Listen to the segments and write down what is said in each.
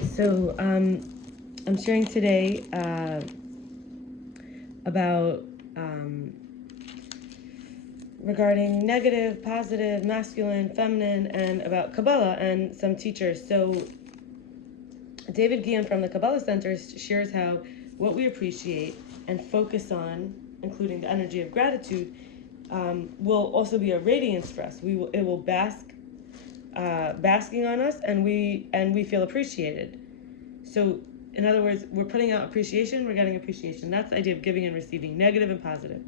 So I'm sharing today about regarding negative, positive, masculine, feminine, and about Kabbalah and some teachers. So David Grundman from the Kabbalah Center shares how what we appreciate and focus on, including the energy of gratitude, will also be a radiance for us. It will basking on us, and we feel appreciated. So, in other words, we're putting out appreciation, we're getting appreciation. That's the idea of giving and receiving, negative and positive.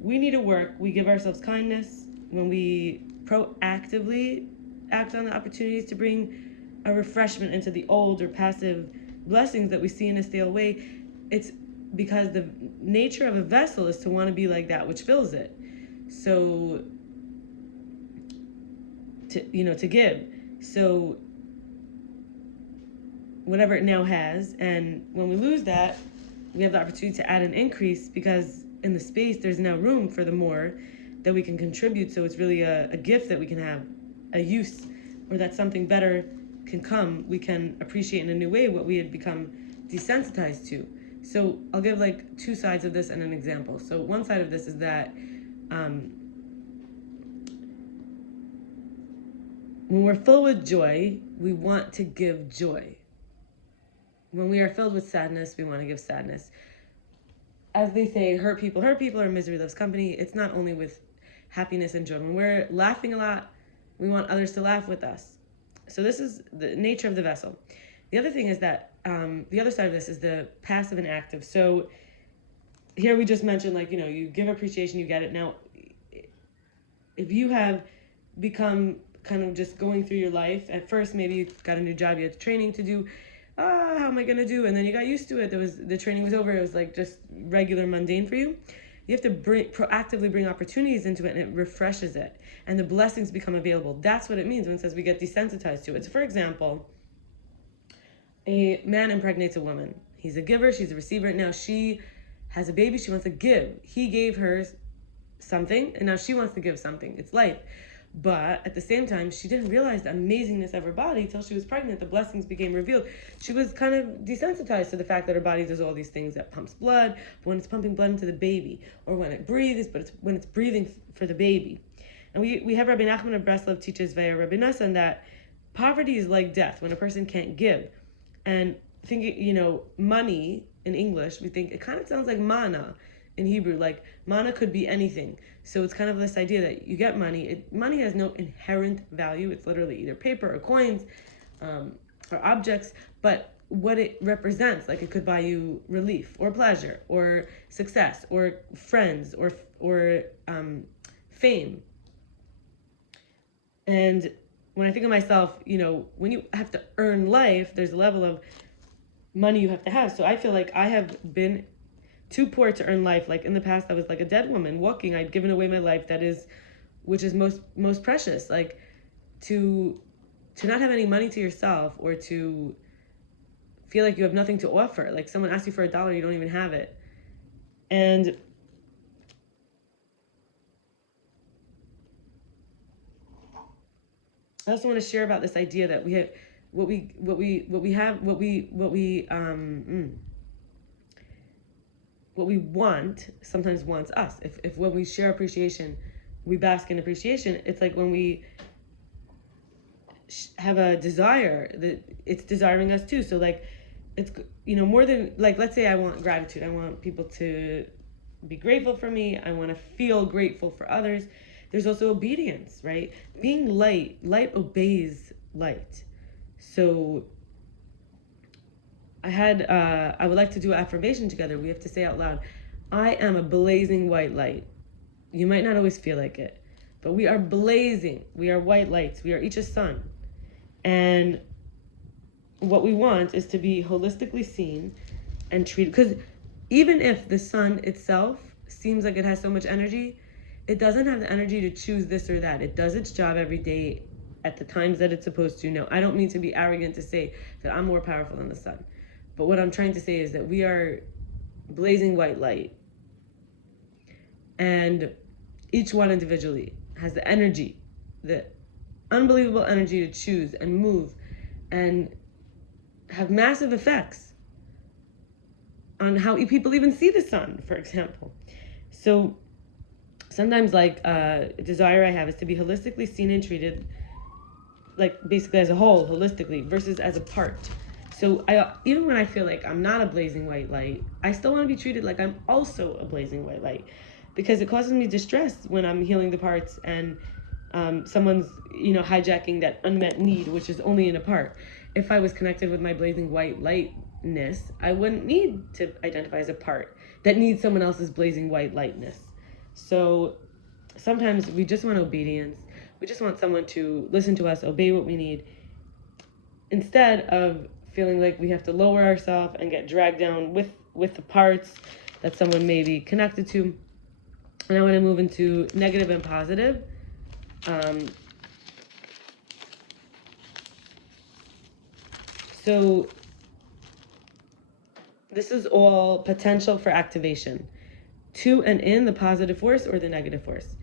We need to work. We give ourselves kindness when we proactively act on the opportunities to bring a refreshment into the old or passive blessings that we see in a stale way. It's because the nature of a vessel is to want to be like that which fills it. So, to give. So whatever it now has, and when we lose that, we have the opportunity to add an increase, because in the space there's now room for the more that we can contribute. So it's really a gift that we can have, a use, or that something better can come. We can appreciate in a new way what we had become desensitized to. So I'll give like two sides of this and an example. So one side of this is that when we're filled with joy, we want to give joy. When we are filled with sadness, we want to give sadness. As they say, hurt people, or misery loves company. It's not only with happiness and joy. When we're laughing a lot, we want others to laugh with us. So this is the nature of the vessel. The other thing is that the other side of this is the passive and active. So here we just mentioned, you give appreciation, you get it. Now, if you have become kind of just going through your life, at first maybe you got a new job, you had training to do, how am I going to do? And then you got used to it. The training was over. It was like just regular mundane for you. You have to proactively bring opportunities into it, and it refreshes it. And the blessings become available. That's what it means when it says we get desensitized to it. So for example, a man impregnates a woman. He's a giver, she's a receiver. Now she has a baby, she wants to give. He gave her something, and now she wants to give something. It's life. But at the same time, she didn't realize the amazingness of her body until she was pregnant. The blessings became revealed. She was kind of desensitized to the fact that her body does all these things, that pumps blood, but when it's pumping blood into the baby, or when it breathes, but when it's breathing for the baby. And we have Rabbi Nachman of Breslov teaches via Rabbi Nassan that poverty is like death, when a person can't give. And thinking, money in English, we think it kind of sounds like mana in Hebrew. Like mana could be anything. So it's kind of this idea that you get money. Money has no inherent value. It's literally either paper or coins, or objects. But what it represents, like it could buy you relief or pleasure or success or friends or fame. And when I think of myself, when you have to earn life, there's a level of money you have to have. So I feel like I have been too poor to earn life. Like in the past, I was like a dead woman walking. I'd given away my life, which is most precious. Like to not have any money to yourself, or to feel like you have nothing to offer. Like someone asks you for $1, you don't even have it. And I also want to share about this idea that we have what we want sometimes wants us. If when we share appreciation, we bask in appreciation, it's like when we have a desire, that it's desiring us too. So like it's more than, like, let's say I want gratitude. I want people to be grateful for me. I want to feel grateful for others. There's also obedience, right? Being light obeys light. So I would like to do an affirmation together. We have to say out loud, I am a blazing white light. You might not always feel like it, but we are blazing. We are white lights. We are each a sun. And what we want is to be holistically seen and treated. Because even if the sun itself seems like it has so much energy, it doesn't have the energy to choose this or that. It does its job every day at the times that it's supposed to. No, I don't mean to be arrogant to say that I'm more powerful than the sun. But what I'm trying to say is that we are blazing white light. And each one individually has the unbelievable energy to choose and move and have massive effects on how people even see the sun, for example. So sometimes, like, a desire I have is to be holistically seen and treated, like, basically as a whole, holistically, versus as a part. So even when I feel like I'm not a blazing white light, I still want to be treated like I'm also a blazing white light, because it causes me distress when I'm healing the parts and someone's, hijacking that unmet need, which is only in a part. If I was connected with my blazing white lightness, I wouldn't need to identify as a part that needs someone else's blazing white lightness. So sometimes we just want obedience. We just want someone to listen to us, obey what we need, instead of feeling like we have to lower ourselves and get dragged down with the parts that someone may be connected to. And I want to move into negative and positive. So this is all potential for activation to and in the positive force or the negative force.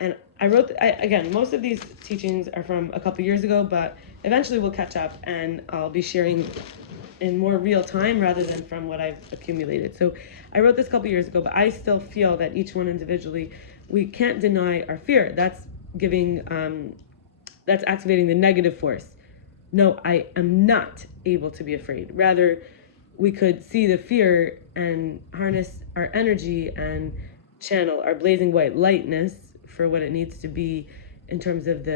And I wrote, again, most of these teachings are from a couple years ago, but eventually we'll catch up and I'll be sharing in more real time rather than from what I've accumulated. So I wrote this a couple years ago, but I still feel that each one individually, we can't deny our fear. That's that's activating the negative force. No, I am not able to be afraid. Rather, we could see the fear and harness our energy and channel our blazing white lightness for what it needs to be in terms of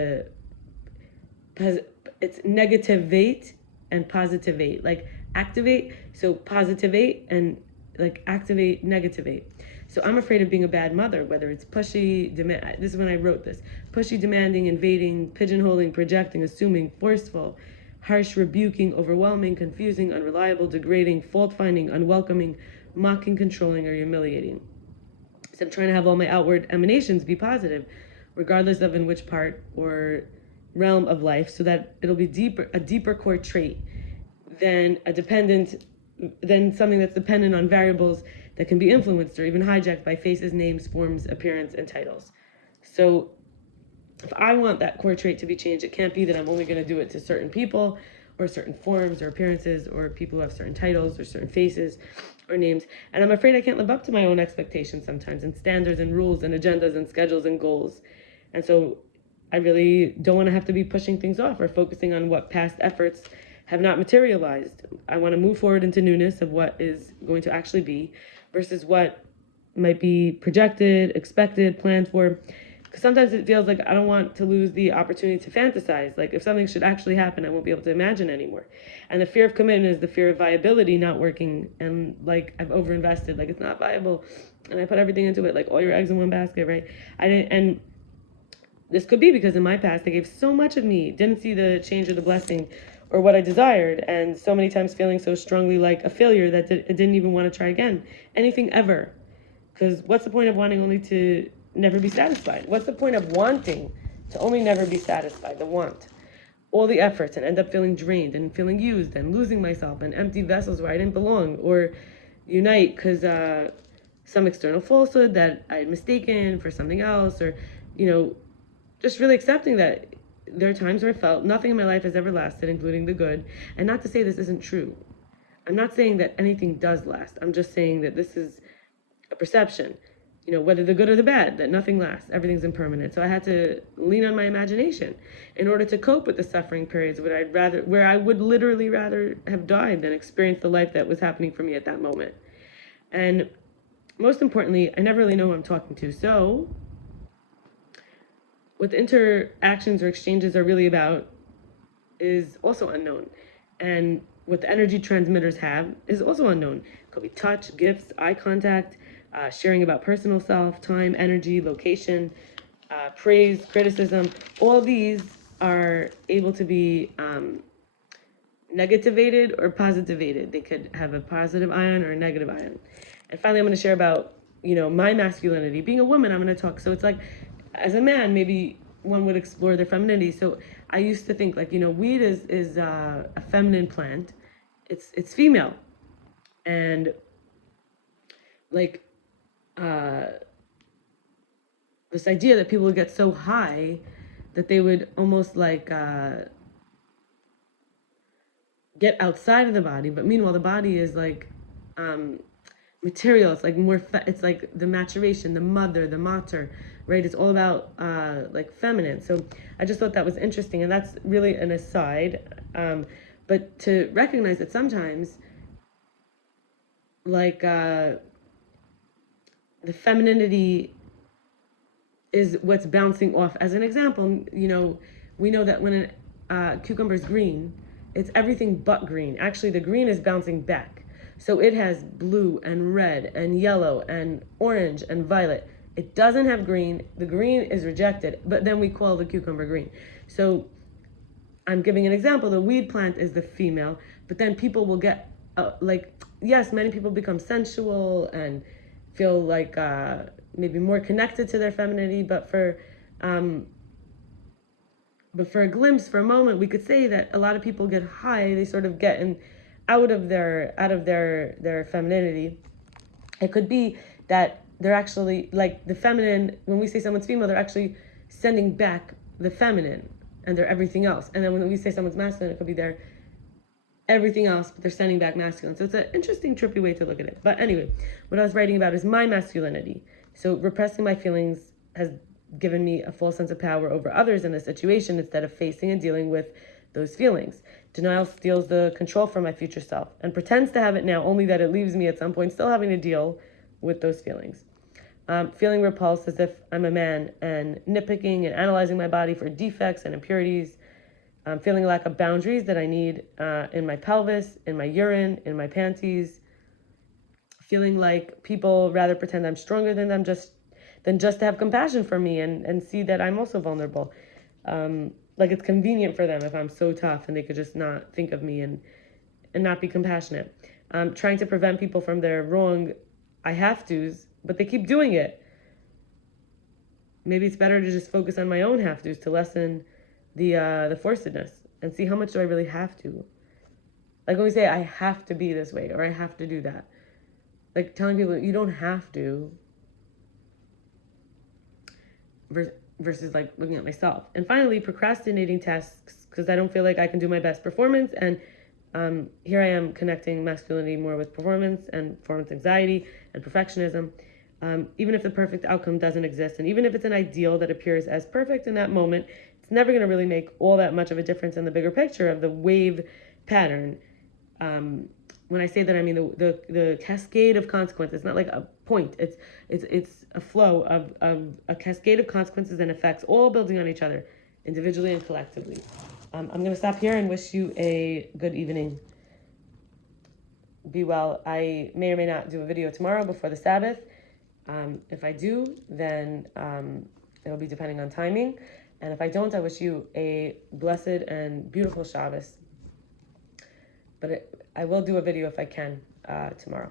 it's negativate and positivate, like activate, so positivate, and like activate, negativate. So I'm afraid of being a bad mother, whether it's pushy, this is when I wrote this, pushy, demanding, invading, pigeonholing, projecting, assuming, forceful, harsh, rebuking, overwhelming, confusing, unreliable, degrading, fault-finding, unwelcoming, mocking, controlling, or humiliating. So I'm trying to have all my outward emanations be positive, regardless of in which part or realm of life, so that it'll be a deeper core trait than something that's dependent on variables that can be influenced or even hijacked by faces, names, forms, appearance, and titles. So if I want that core trait to be changed, it can't be that I'm only going to do it to certain people or certain forms or appearances or people who have certain titles or certain faces or names. And I'm afraid I can't live up to my own expectations sometimes, and standards and rules and agendas and schedules and goals. And so I really don't want to have to be pushing things off or focusing on what past efforts have not materialized. I want to move forward into newness of what is going to actually be versus what might be projected, expected, planned for. Because sometimes it feels like I don't want to lose the opportunity to fantasize. Like if something should actually happen, I won't be able to imagine anymore. And the fear of commitment is the fear of viability not working. And like I've overinvested, like it's not viable. And I put everything into it, like all your eggs in one basket, right? And this could be because in my past, I gave so much of me, didn't see the change or the blessing or what I desired. And so many times feeling so strongly like a failure that I didn't even want to try again. Anything ever. Because what's the point of wanting only to never be satisfied? What's the point of wanting to only never be satisfied, the want? All the efforts and end up feeling drained and feeling used and losing myself and empty vessels where I didn't belong, or unite because some external falsehood that I had mistaken for something else, or, just really accepting that there are times where I felt nothing in my life has ever lasted, including the good. And not to say this isn't true. I'm not saying that anything does last. I'm just saying that this is a perception, whether the good or the bad, that nothing lasts, everything's impermanent. So I had to lean on my imagination in order to cope with the suffering periods where I would literally rather have died than experience the life that was happening for me at that moment. And most importantly, I never really know who I'm talking to. So what the interactions or exchanges are really about is also unknown. And what the energy transmitters have is also unknown. It could be touch, gifts, eye contact, sharing about personal self, time, energy, location, praise, criticism. All these are able to be negativated or positivated. They could have a positive ion or a negative ion. And finally, I'm going to share about, my masculinity. Being a woman, I'm going to talk. So it's like, as a man, maybe one would explore their femininity. So I used to think like, weed is a feminine plant. It's female. And like, this idea that people would get so high that they would almost like get outside of the body, but meanwhile the body is like material. It's like more it's like the maturation, the mother, the mater, right? It's all about like feminine. So I just thought that was interesting, and that's really an aside, but to recognize that sometimes like the femininity is what's bouncing off. As an example, we know that when a cucumber is green, it's everything but green. Actually, the green is bouncing back. So it has blue and red and yellow and orange and violet. It doesn't have green. The green is rejected, but then we call the cucumber green. So I'm giving an example. The weed plant is the female, but then people will get yes, many people become sensual and feel like maybe more connected to their femininity, but for a glimpse, for a moment, we could say that a lot of people get high. They sort of get out of their femininity. It could be that they're actually like the feminine. When we say someone's female, they're actually sending back the feminine, and they're everything else. And then when we say someone's masculine, it could be their everything else, but they're sending back masculine. So it's an interesting, trippy way to look at it. But anyway, what I was writing about is my masculinity. So repressing my feelings has given me a false sense of power over others in this situation instead of facing and dealing with those feelings. Denial steals the control from my future self and pretends to have it now, only that it leaves me at some point still having to deal with those feelings. Feeling repulsed as if I'm a man and nitpicking and analyzing my body for defects and impurities. Feeling a lack of boundaries that I need in my pelvis, in my urine, in my panties. Feeling like people rather pretend I'm stronger than them than just to have compassion for me and see that I'm also vulnerable. Like it's convenient for them if I'm so tough and they could just not think of me and not be compassionate. Trying to prevent people from their wrong I have to's, but they keep doing it. Maybe it's better to just focus on my own have to's to lessen the forcedness and see how much do I really have to. Like when we say I have to be this way or I have to do that. Like telling people you don't have to versus like looking at myself. And finally, procrastinating tasks because I don't feel like I can do my best performance. And here I am connecting masculinity more with performance and performance anxiety and perfectionism. Even if the perfect outcome doesn't exist, and even if it's an ideal that appears as perfect in that moment, it's never going to really make all that much of a difference in the bigger picture of the wave pattern. When I say that, I mean the cascade of consequences, not like a point. It's a flow of a cascade of consequences and effects, all building on each other, individually and collectively. I'm going to stop here and wish you a good evening. Be well. I may or may not do a video tomorrow before the Sabbath. If I do, then it'll be depending on timing. And if I don't, I wish you a blessed and beautiful Shabbos. But I will do a video if I can tomorrow.